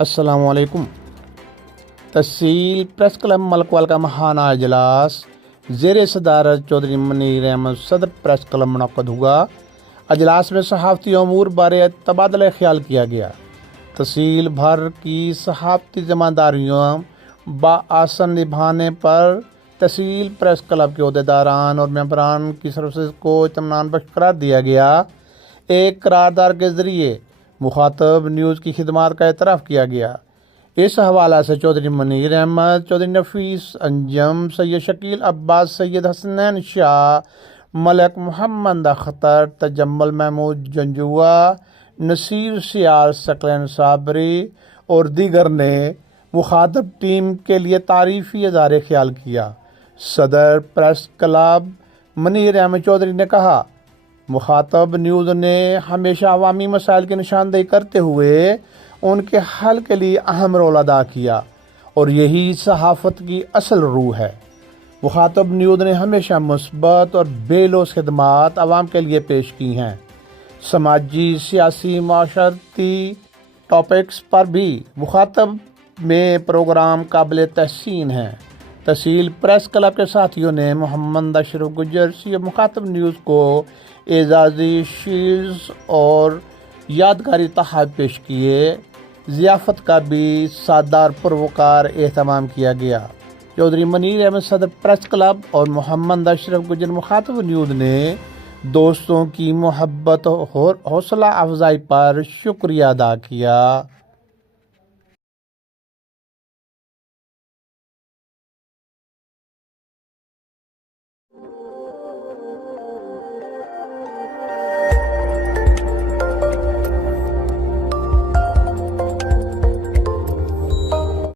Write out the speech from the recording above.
السلام علیکم۔ تحصیل press club ملکوال کا ماہانہ اجلاس زیر صدارت چودھری منیر احمد صدر پریس کلب منعقد ہوا۔ اجلاس میں صحافتی امور بارے تبادلہ خیال کیا گیا۔ تحصیل بھر کی صحافتی ذمہ داریوں بآسان نبھانے پر تحصیل پریس کلب کے عہدیداران اور ممبران کی سروسز کو اہتمام بخش قرار دیا گیا۔ ایک قرارداد کے ذریعے مخاطب نیوز کی خدمات کا اعتراف کیا گیا۔ اس حوالے سے چودھری منیر احمد، چودھری نفیس انجم، سید شکیل عباس، سید حسنین شاہ، ملک محمد اختر، تجمل محمود جنجوا، نصیر سیال، ثقلین صابری اور دیگر نے مخاطب ٹیم کے لیے تعریفی اظہار خیال کیا۔ صدر پریس کلب منیر احمد چودھری نے کہا، مخاطب نیوز نے ہمیشہ عوامی مسائل کی نشاندہی کرتے ہوئے ان کے حل کے لیے اہم رول ادا کیا اور یہی صحافت کی اصل روح ہے۔ مخاطب نیوز نے ہمیشہ مثبت اور بے لوث خدمات عوام کے لیے پیش کی ہیں۔ سماجی، سیاسی، معاشرتی ٹاپکس پر بھی مخاطب میں پروگرام قابل تحسین ہیں۔ تحصیل پریس کلب کے ساتھیوں نے محمد اشرف گجر سے مخاطب نیوز کو اعزازی، شیلڈ اور یادگاری تحائف پیش کیے۔ ضیافت کا بھی شاندار پروکار اہتمام کیا گیا۔ چودھری منیر احمد صدر پریس کلب اور محمد اشرف گجر مخاطب نیوز نے دوستوں کی محبت اور حوصلہ افزائی پر شکریہ ادا کیا۔